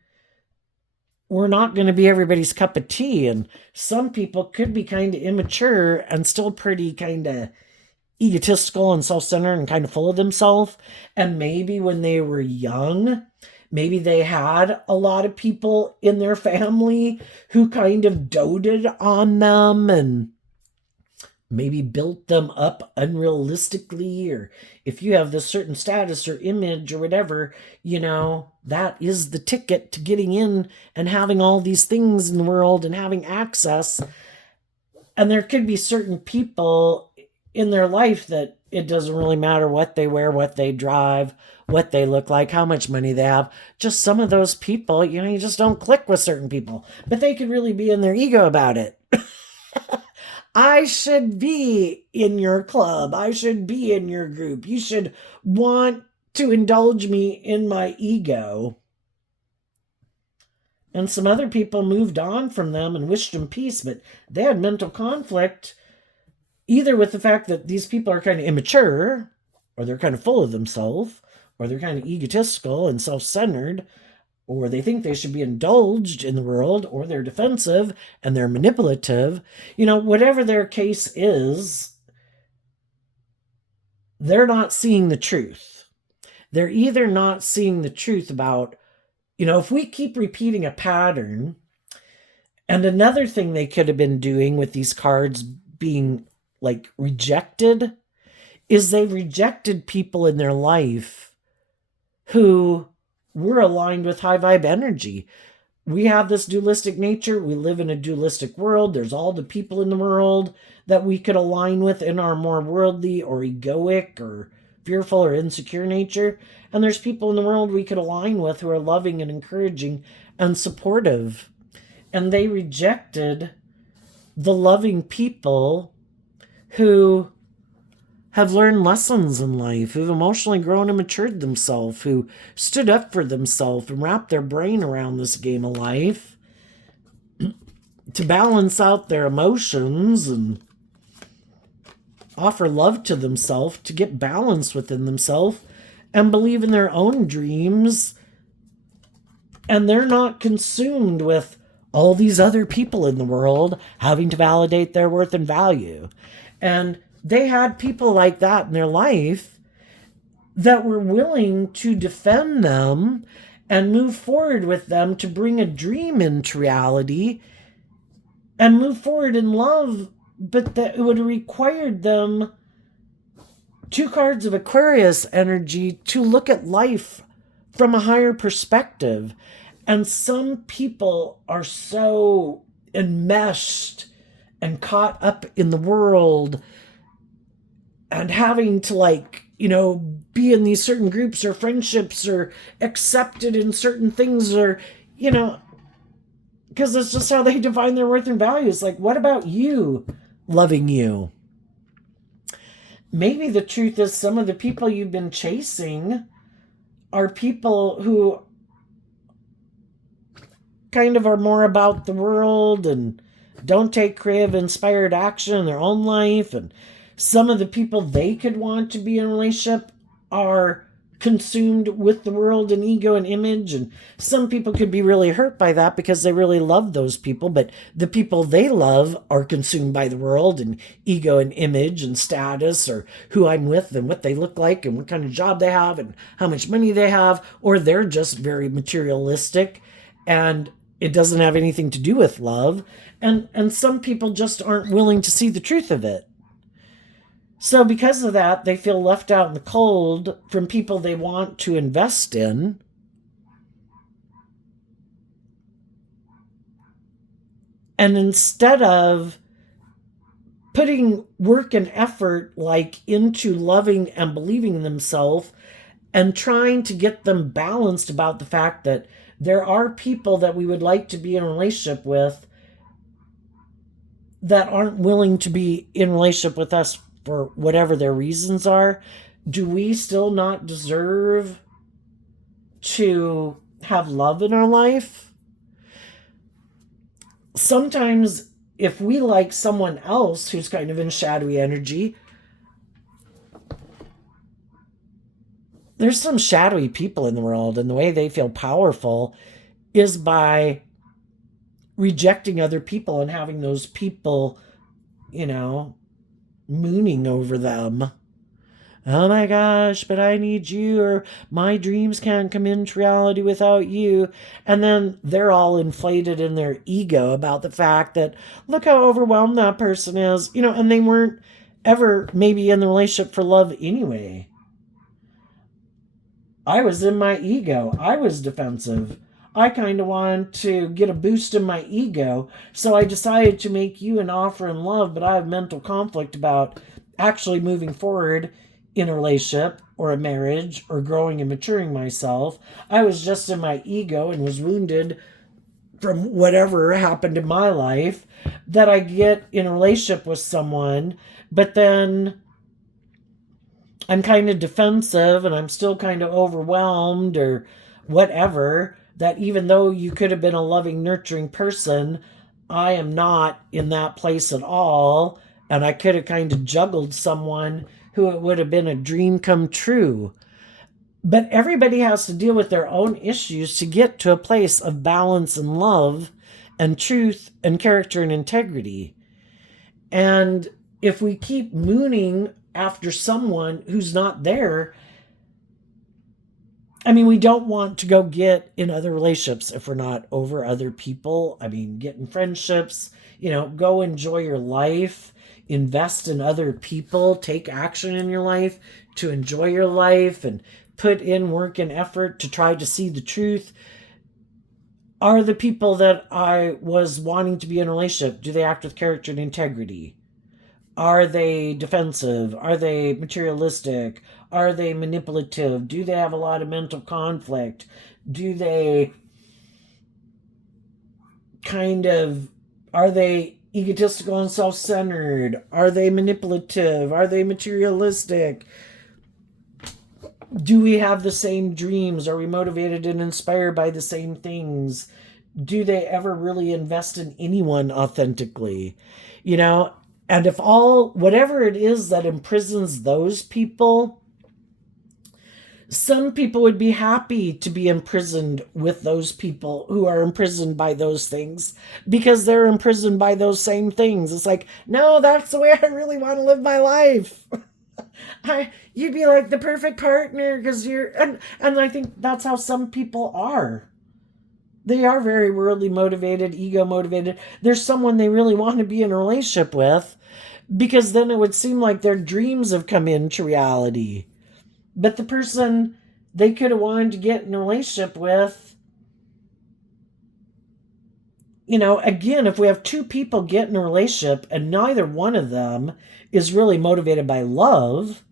we're not going to be everybody's cup of tea. And some people could be kind of immature and still pretty kind of egotistical and self-centered and kind of full of themselves. And maybe when they were young, maybe they had a lot of people in their family who kind of doted on them and maybe built them up unrealistically. Or if you have this certain status or image or whatever, that is the ticket to getting in and having all these things in the world and having access. And there could be certain people in their life that it doesn't really matter what they wear, what they drive, what they look like, how much money they have. Just some of those people, you just don't click with certain people, but they could really be in their ego about it. I should be in your club. I should be in your group. You should want to indulge me in my ego. And some other people moved on from them and wished them peace, but they had mental conflict, either with the fact that these people are kind of immature, or they're kind of full of themselves, or they're kind of egotistical and self-centered, or they think they should be indulged in the world, or they're defensive and they're manipulative. Whatever their case is, they're not seeing the truth. They're either not seeing the truth about, if we keep repeating a pattern. And another thing they could have been doing with these cards being like rejected is they rejected people in their life who were aligned with high vibe energy. We have this dualistic nature. We live in a dualistic world. There's all the people in the world that we could align with in our more worldly or egoic or fearful or insecure nature. And there's people in the world we could align with who are loving and encouraging and supportive. And they rejected the loving people who have learned lessons in life, who've emotionally grown and matured themselves, who stood up for themselves and wrapped their brain around this game of life to balance out their emotions and offer love to themselves, to get balance within themselves and believe in their own dreams. And they're not consumed with all these other people in the world having to validate their worth and value. And they had people like that in their life that were willing to defend them and move forward with them to bring a dream into reality and move forward in love, but that it would have required them 2 cards of Aquarius energy to look at life from a higher perspective. And some people are so enmeshed and caught up in the world and having to be in these certain groups or friendships or accepted in certain things or, because it's just how they define their worth and values. Like, what about you loving you? Maybe the truth is some of the people you've been chasing are people who kind of are more about the world and don't take creative, inspired action in their own life. And some of the people they could want to be in a relationship are consumed with the world and ego and image. And some people could be really hurt by that because they really love those people. But the people they love are consumed by the world and ego and image and status, or who I'm with and what they look like and what kind of job they have and how much money they have. Or they're just very materialistic and it doesn't have anything to do with love. And some people just aren't willing to see the truth of it. So because of that, they feel left out in the cold from people they want to invest in. And instead of putting work and effort into loving and believing in themselves and trying to get them balanced about the fact that there are people that we would like to be in a relationship with that aren't willing to be in a relationship with us for whatever their reasons are, do we still not deserve to have love in our life? Sometimes if we like someone else who's kind of in shadowy energy, there's some shadowy people in the world, and the way they feel powerful is by rejecting other people and having those people, mooning over them. Oh my gosh, but I need you, or my dreams can't come into reality without you. And then they're all inflated in their ego about the fact that, look how overwhelmed that person is, and they weren't ever maybe in the relationship for love anyway. I was in my ego. I was defensive. I kind of wanted to get a boost in my ego, so I decided to make you an offer in love, but I have mental conflict about actually moving forward in a relationship or a marriage or growing and maturing myself. I was just in my ego and was wounded from whatever happened in my life that I get in a relationship with someone, but then I'm kind of defensive and I'm still kind of overwhelmed or whatever, that even though you could have been a loving, nurturing person, I am not in that place at all. And I could have kind of juggled someone who it would have been a dream come true. But everybody has to deal with their own issues to get to a place of balance and love and truth and character and integrity. And if we keep mooning after someone who's not there, we don't want to go get in other relationships if we're not over other people. Get in friendships, go enjoy your life. invest in other people, take action in your life, to enjoy your life, and put in work and effort to try to see the truth, are the people that I was wanting to be in a relationship, do they act with character and integrity? Are they defensive? Are they materialistic? Are they manipulative? Do they have a lot of mental conflict? Do they kind of, are they egotistical and self-centered? Are they manipulative? Are they materialistic? Do we have the same dreams? Are we motivated and inspired by the same things? Do they ever really invest in anyone authentically? You know, and if all, whatever it is that imprisons those people, some people would be happy to be imprisoned with those people who are imprisoned by those things, because they're imprisoned by those same things. It's like, no, that's the way I really want to live my life. You'd be like the perfect partner because you're, and I think that's how some people are. They are very worldly motivated, ego motivated. There's someone they really want to be in a relationship with, because then it would seem like their dreams have come into reality. But the person they could have wanted to get in a relationship with, you know, again, if we have two people get in a relationship and neither one of them is really motivated by love,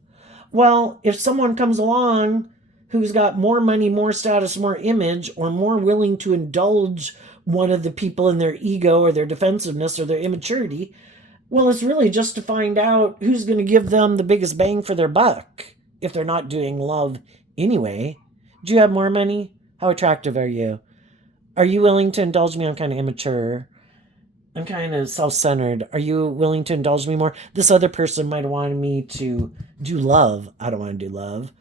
well, if someone comes along who's got more money, more status, more image, or more willing to indulge one of the people in their ego or their defensiveness or their immaturity, well, it's really just to find out who's going to give them the biggest bang for their buck if they're not doing love anyway. Do you have more money? How attractive are you? Are you willing to indulge me? I'm kind of immature. I'm kind of self-centered. Are you willing to indulge me more? This other person might have wanted me to do love. I don't want to do love.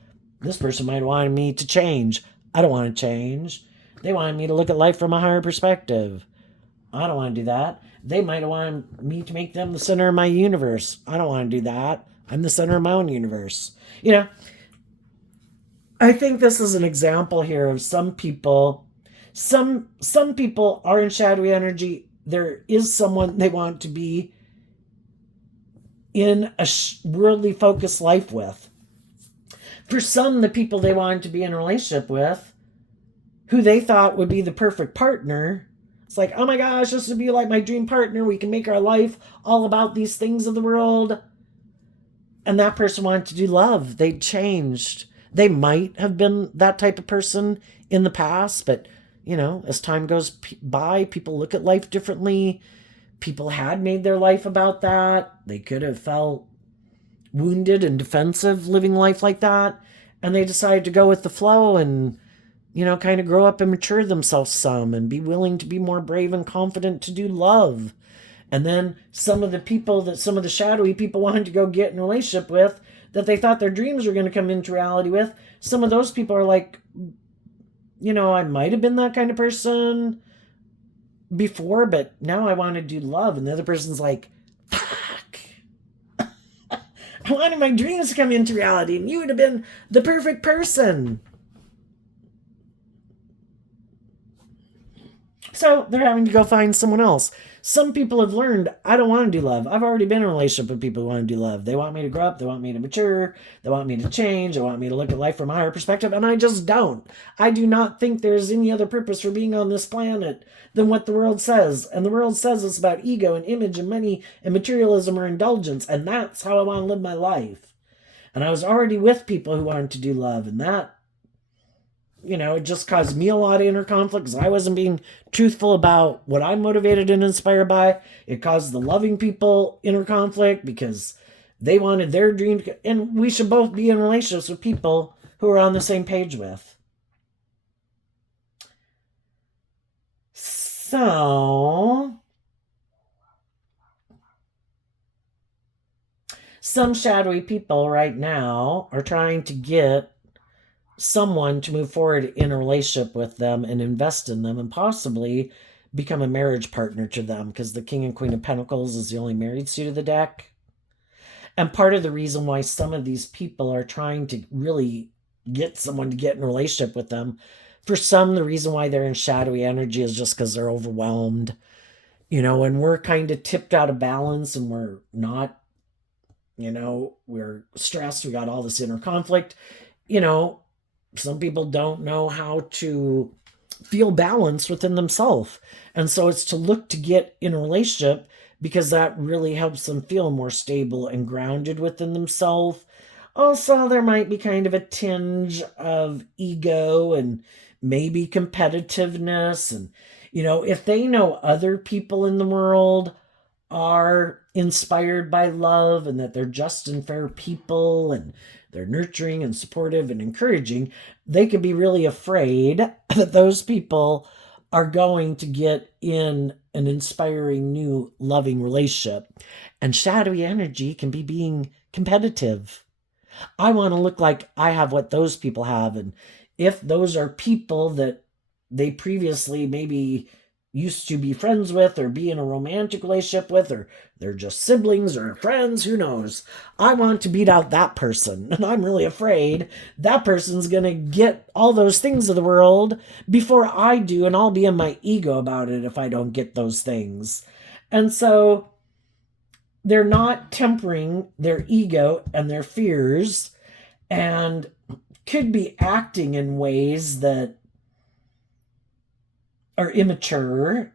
This person might have wanted me to change. I don't want to change. They wanted me to look at life from a higher perspective. I don't want to do that. They might have wanted me to make them the center of my universe. I don't want to do that. I'm the center of my own universe. You know, I think this is an example here of some people. Some people are in shadowy energy. There is someone they want to be in a worldly focused life with. For some, the people they wanted to be in a relationship with, who they thought would be the perfect partner, it's like, oh my gosh, this would be like my dream partner. We can make our life all about these things of the world. And that person wanted to do love. They changed. They might have been that type of person in the past, but you know, as time goes by, people look at life differently. People had made their life about that. They could have felt wounded and defensive living life like that. And they decided to go with the flow and, you know, kind of grow up and mature themselves some and be willing to be more brave and confident to do love. And then some of the shadowy people wanted to go get in a relationship with, that they thought their dreams were going to come into reality with, some of those people are like, you know, I might have been that kind of person before, but now I want to do love. And the other person's like, fuck. I wanted my dreams to come into reality, and you would have been the perfect person. So they're having to go find someone else. Some people have learned, I don't want to do love. I've already been in a relationship with people who want to do love. They want me to grow up. They want me to mature. They want me to change. They want me to look at life from a higher perspective. And I just don't. I do not think there's any other purpose for being on this planet than what the world says. And the world says it's about ego and image and money and materialism or indulgence. And that's how I want to live my life. And I was already with people who wanted to do love. And that, you know, it just caused me a lot of inner conflict because I wasn't being truthful about what I'm motivated and inspired by. It caused the loving people inner conflict because they wanted their dream. And we should both be in relationships with people who are on the same page with. So, some shadowy people right now are trying to get someone to move forward in a relationship with them and invest in them and possibly become a marriage partner to them, because the King and Queen of Pentacles is the only married suit of the deck. And part of the reason why some of these people are trying to really get someone to get in a relationship with them, for some, the reason why they're in shadowy energy is just because they're overwhelmed. You know, when we're kind of tipped out of balance and we're not we're stressed, we got all this inner conflict. You know, some people don't know how to feel balanced within themselves. And so it's to look to get in a relationship because that really helps them feel more stable and grounded within themselves. Also, there might be kind of a tinge of ego and maybe competitiveness. And, if they know other people in the world are inspired by love and that they're just and fair people and they're nurturing and supportive and encouraging, they could be really afraid that those people are going to get in an inspiring new loving relationship. And shadowy energy can be being competitive. I want to look like I have what those people have. And if those are people that they previously maybe used to be friends with or be in a romantic relationship with, or they're just siblings or friends, who knows? I want to beat out that person. And I'm really afraid that person's going to get all those things of the world before I do. And I'll be in my ego about it if I don't get those things. And so they're not tempering their ego and their fears and could be acting in ways that are immature,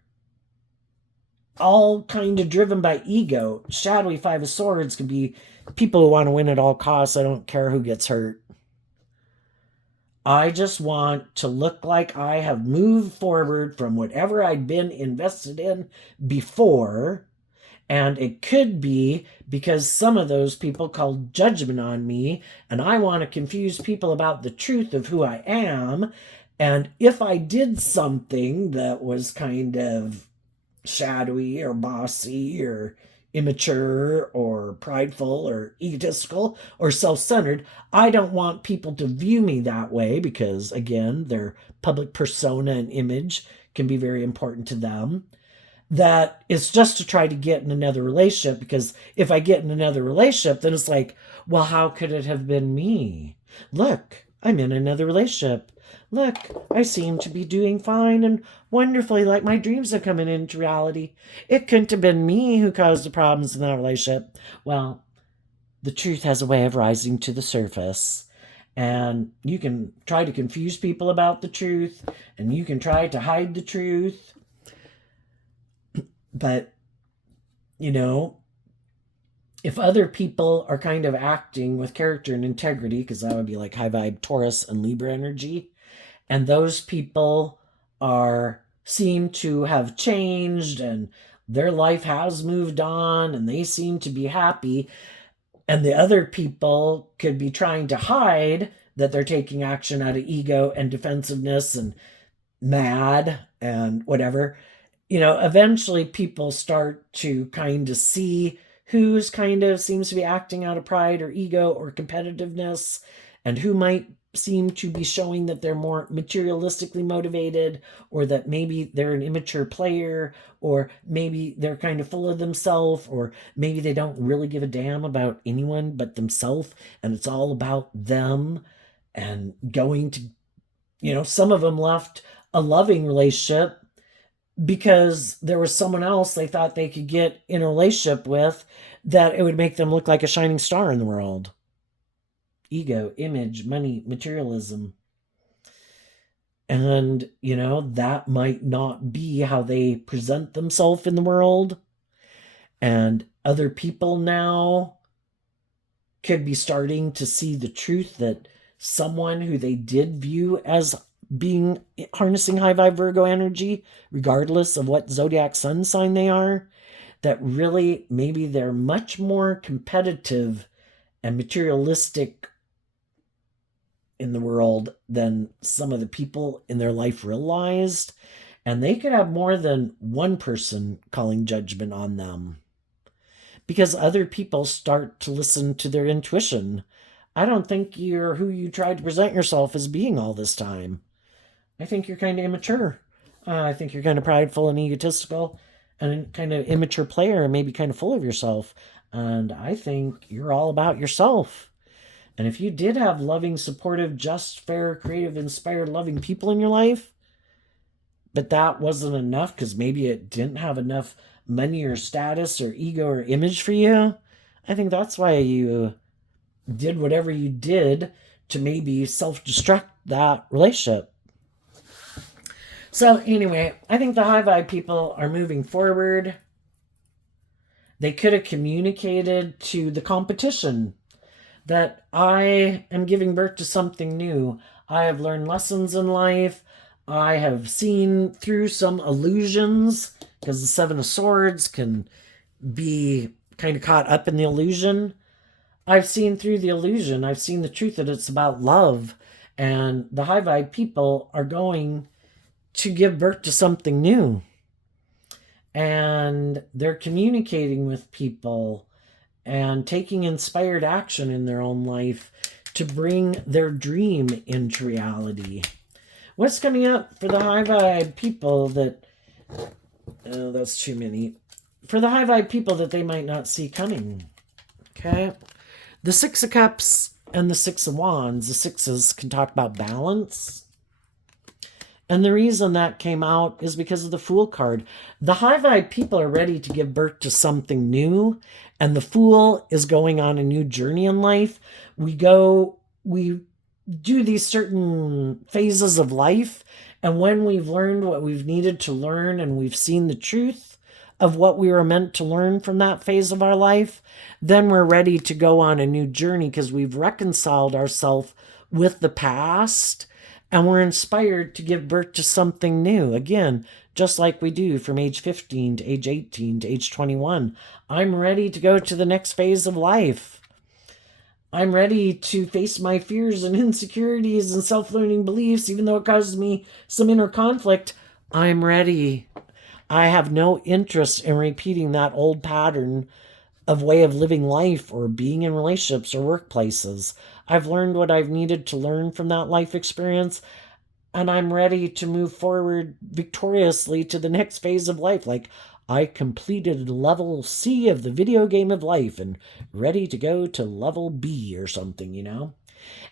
all kind of driven by ego. Shadowy Five of Swords can be people who want to win at all costs. I don't care who gets hurt. I just want to look like I have moved forward from whatever I'd been invested in before. And it could be because some of those people called judgment on me, and I want to confuse people about the truth of who I am. And if I did something that was kind of shadowy or bossy or immature or prideful or egotistical or self-centered, I don't want people to view me that way because, again, their public persona and image can be very important to them. That it's just to try to get in another relationship, because if I get in another relationship, then it's like, well, how could it have been me? Look, I'm in another relationship. Look, I seem to be doing fine and wonderfully, like my dreams are coming into reality. It couldn't have been me who caused the problems in that relationship. Well, the truth has a way of rising to the surface. And you can try to confuse people about the truth, and you can try to hide the truth. But, if other people are kind of acting with character and integrity, because that would be like high vibe Taurus and Libra energy, and those people seem to have changed and their life has moved on and they seem to be happy, and the other people could be trying to hide that they're taking action out of ego and defensiveness and mad and whatever, eventually people start to kind of see who's kind of seems to be acting out of pride or ego or competitiveness, and who might seem to be showing that they're more materialistically motivated, or that maybe they're an immature player, or maybe they're kind of full of themselves, or maybe they don't really give a damn about anyone but themselves, and it's all about them. And going to, some of them left a loving relationship because there was someone else they thought they could get in a relationship with that it would make them look like a shining star in the world. Ego, image, money, materialism. And, that might not be how they present themselves in the world. And other people now could be starting to see the truth that someone who they did view as being harnessing high vibe Virgo energy, regardless of what zodiac sun sign they are, that really maybe they're much more competitive and materialistic in the world than some of the people in their life realized. And they could have more than one person calling judgment on them because other people start to listen to their intuition. I don't think you're who you tried to present yourself as being all this time. I think you're kind of immature. I think you're kind of prideful and egotistical and kind of immature player and maybe kind of full of yourself. And I think you're all about yourself. And if you did have loving, supportive, just, fair, creative, inspired, loving people in your life, but that wasn't enough because maybe it didn't have enough money or status or ego or image for you, I think that's why you did whatever you did to maybe self-destruct that relationship. So anyway, I think the high vibe people are moving forward. They could have communicated to the competition that I am giving birth to something new. I have learned lessons in life. I have seen through some illusions, because the Seven of Swords can be kind of caught up in the illusion. I've seen through the illusion. I've seen the truth that it's about love. And the high vibe people are going to give birth to something new. And they're communicating with people and taking inspired action in their own life to bring their dream into reality. What's coming up for the high vibe people that, oh, that's too many. For the high vibe people that they might not see coming. Okay. The Six of Cups and the Six of Wands. The sixes can talk about balance. And the reason that came out is because of the Fool card. The high vibe people are ready to give birth to something new, and the Fool is going on a new journey in life. We do these certain phases of life, and when we've learned what we've needed to learn and we've seen the truth of what we were meant to learn from that phase of our life, then we're ready to go on a new journey because we've reconciled ourselves with the past. And we're inspired to give birth to something new. Again, just like we do from age 15 to age 18 to age 21. I'm ready to go to the next phase of life. I'm ready to face my fears and insecurities and self-limiting beliefs, even though it causes me some inner conflict. I'm ready. I have no interest in repeating that old pattern of way of living life or being in relationships or workplaces. I've learned what I've needed to learn from that life experience, and I'm ready to move forward victoriously to the next phase of life. Like, I completed level C of the video game of life and ready to go to level B or something, you know?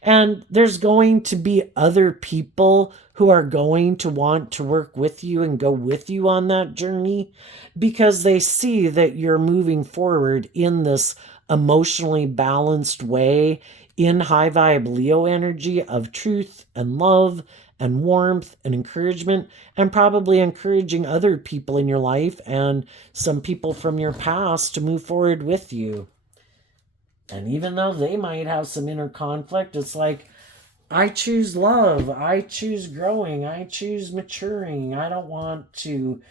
And there's going to be other people who are going to want to work with you and go with you on that journey because they see that you're moving forward in this emotionally balanced way in high vibe Leo energy of truth and love and warmth and encouragement, and probably encouraging other people in your life and some people from your past to move forward with you. And even though they might have some inner conflict, it's like, I choose love. I choose growing. I choose maturing. I don't want to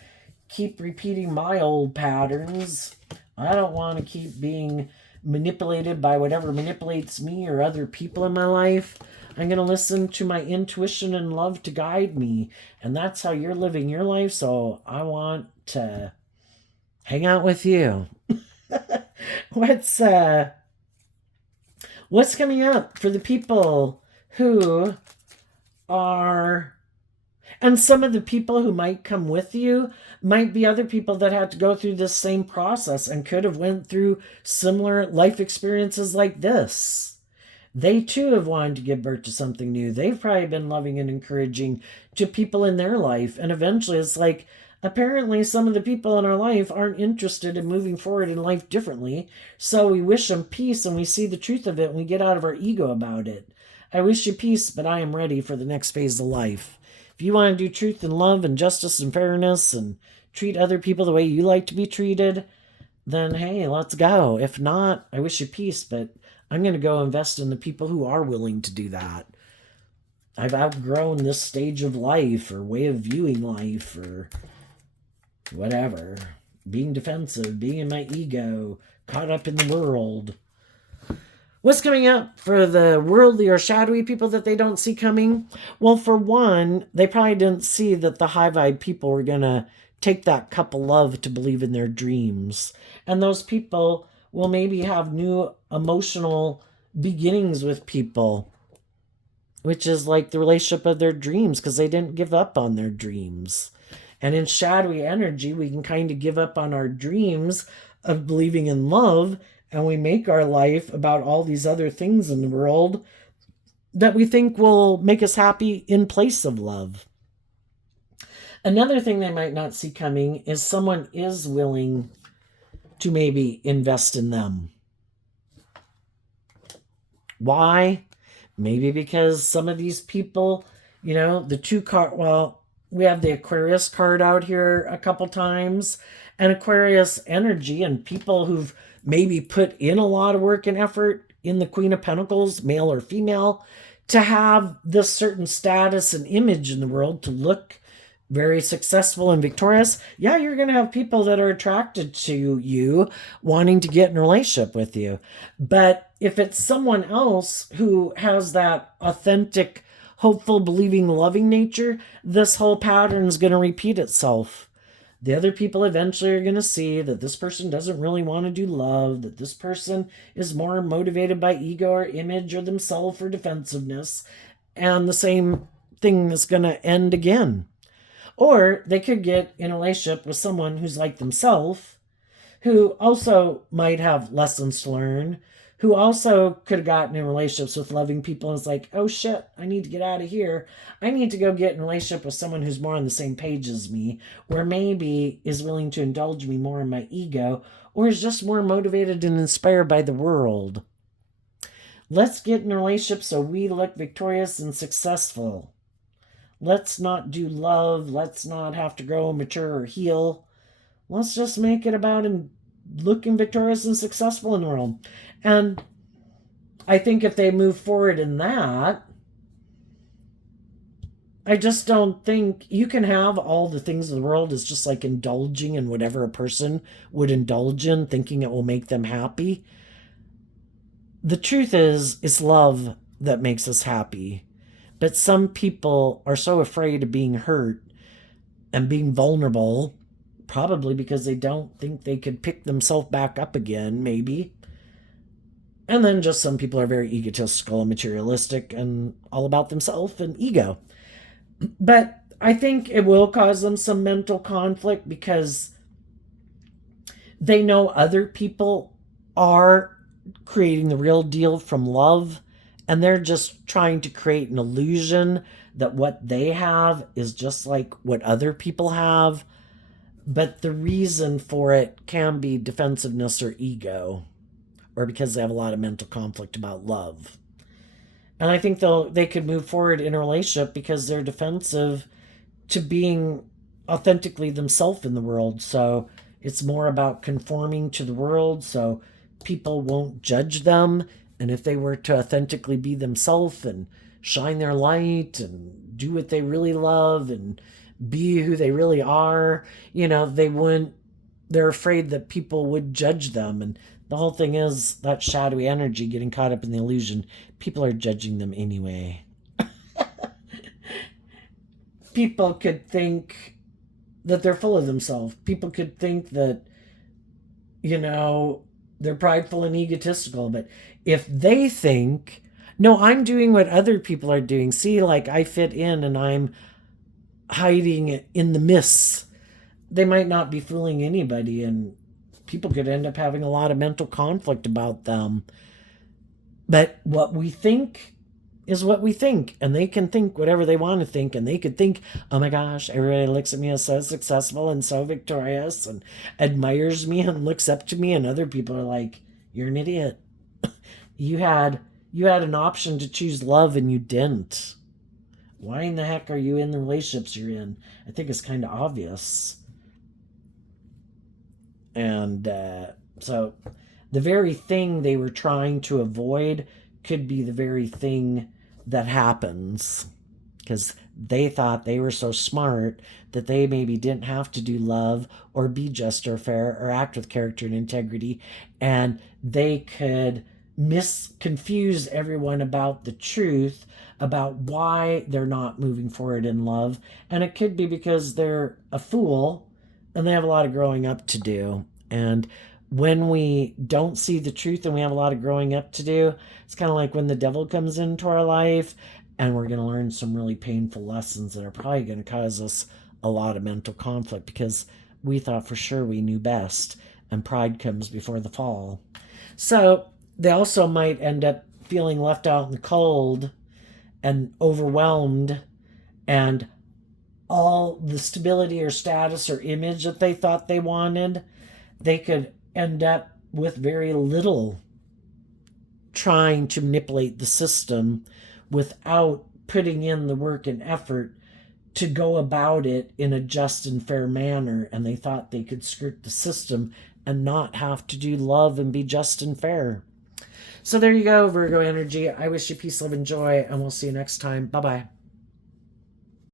keep repeating my old patterns. I don't want to keep being manipulated by whatever manipulates me or other people in my life. I'm going to listen to my intuition and love to guide me. And that's how you're living your life. So I want to hang out with you. What's coming up for the people who are, and some of the people who might come with you might be other people that had to go through this same process and could have went through similar life experiences like this. They too have wanted to give birth to something new. They've probably been loving and encouraging to people in their life. And eventually it's like, apparently some of the people in our life aren't interested in moving forward in life differently. So we wish them peace and we see the truth of it and we get out of our ego about it. I wish you peace, but I am ready for the next phase of life. If you want to do truth and love and justice and fairness and treat other people the way you like to be treated, then hey, let's go. If not, I wish you peace, but I'm going to go invest in the people who are willing to do that. I've outgrown this stage of life or way of viewing life or whatever. Being defensive, being in my ego, caught up in the world. What's coming up for the worldly or shadowy people that they don't see coming? Well, for one, they probably didn't see that the high vibe people were going to take that cup of love to believe in their dreams. And those people will maybe have new emotional beginnings with people, which is like the relationship of their dreams because they didn't give up on their dreams. And in shadowy energy, we can kind of give up on our dreams of believing in love, and we make our life about all these other things in the world that we think will make us happy in place of love. Another thing they might not see coming is someone is willing to maybe invest in them. Why? Maybe because some of these people, the two card, well, we have the Aquarius card out here a couple times, and Aquarius energy, and people who've maybe put in a lot of work and effort in the Queen of Pentacles, male or female, to have this certain status and image in the world, to look very successful and victorious. Yeah, you're going to have people that are attracted to you, wanting to get in a relationship with you. But if it's someone else who has that authentic, hopeful, believing, loving nature, this whole pattern is going to repeat itself. The other people eventually are going to see that this person doesn't really want to do love, that this person is more motivated by ego or image or themselves or defensiveness, and the same thing is going to end again. Or they could get in a relationship with someone who's like themselves, who also might have lessons to learn, who also could have gotten in relationships with loving people and it's like, oh shit, I need to get out of here. I need to go get in a relationship with someone who's more on the same page as me, or maybe is willing to indulge me more in my ego, or is just more motivated and inspired by the world. Let's get in a relationship so we look victorious and successful. Let's not do love. Let's not have to grow, mature, or heal. Let's just make it about looking victorious and successful in the world. And I think if they move forward in that, I just don't think you can have all the things of the world as just like indulging in whatever a person would indulge in, thinking it will make them happy. The truth is, it's love that makes us happy. But some people are so afraid of being hurt and being vulnerable, probably because they don't think they could pick themselves back up again, maybe. And then just some people are very egotistical and materialistic and all about themselves and ego. But I think it will cause them some mental conflict because they know other people are creating the real deal from love, and they're just trying to create an illusion that what they have is just like what other people have. But the reason for it can be defensiveness or ego, or because they have a lot of mental conflict about love. And I think they could move forward in a relationship because they're defensive to being authentically themselves in the world. So it's more about conforming to the world so people won't judge them. And if they were to authentically be themselves and shine their light and do what they really love and be who they really are, they wouldn't, they're afraid that people would judge them. And the whole thing is that shadowy energy getting caught up in the illusion. People are judging them anyway. People could think that they're full of themselves. People could think that, they're prideful and egotistical. But if they think, no, I'm doing what other people are doing. See, like I fit in and I'm hiding in the mists. They might not be fooling anybody, and people could end up having a lot of mental conflict about them. But what we think is what we think, and they can think whatever they want to think, and they could think, oh my gosh, everybody looks at me as so successful and so victorious and admires me and looks up to me, and other people are like, you're an idiot. You had an option to choose love and you didn't. Why in the heck are you in the relationships you're in? I think it's kind of obvious. And so the very thing they were trying to avoid could be the very thing that happens, because they thought they were so smart that they maybe didn't have to do love or be just or fair or act with character and integrity, and they could confuse everyone about the truth about why they're not moving forward in love. And it could be because they're a fool and they have a lot of growing up to do. And when we don't see the truth and we have a lot of growing up to do, it's kind of like when the devil comes into our life and we're going to learn some really painful lessons that are probably going to cause us a lot of mental conflict because we thought for sure we knew best, and pride comes before the fall. So they also might end up feeling left out in the cold and overwhelmed, and all the stability or status or image that they thought they wanted, they could end up with very little trying to manipulate the system without putting in the work and effort to go about it in a just and fair manner, and they thought they could skirt the system and not have to do love and be just and fair. So there you go, Virgo energy. I wish you peace, love, and joy, and we'll see you next time. Bye-bye.